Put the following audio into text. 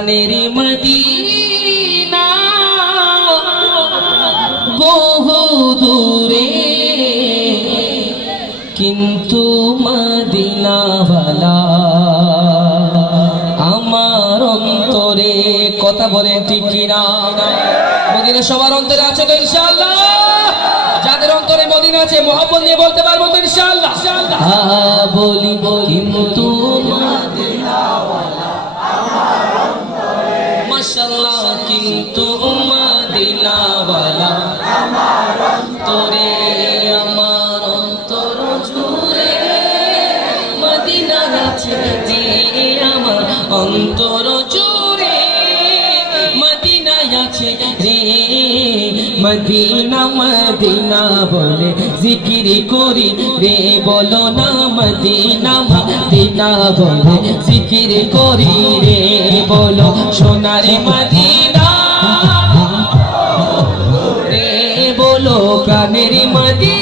প্রাণের মদিনা বহু দূরে, কিন্তু মদিনাওয়ালা আমার অন্তরে। কথা বলেন ঠিক কিনা? মদিনা সবার অন্তরে আছে তো ইনশাআল্লাহ? যাদের অন্তরে মদিনা আছে মোহাম্মদ নিয়ে বলতে পারবো তো ইনশাআল্লাহ? বলি কিন্তু মদিনাওয়ালা আমার অন্তরে, মাশাআল্লাহ, কিন্তু মদিনাওয়ালা আমার অন্তরে, আমার অন্তর জুড়ে মদিনা আছে যে, আমার অন্তর জুড়ে মদিনা আছে রে। মদিনা মদিনা বলে জিকির করি রে, বলো না মদিনা মদিনা বলে জিকির করি রে, বলো সোনার মদিনা রে, বলো প্রাণের মদিনা।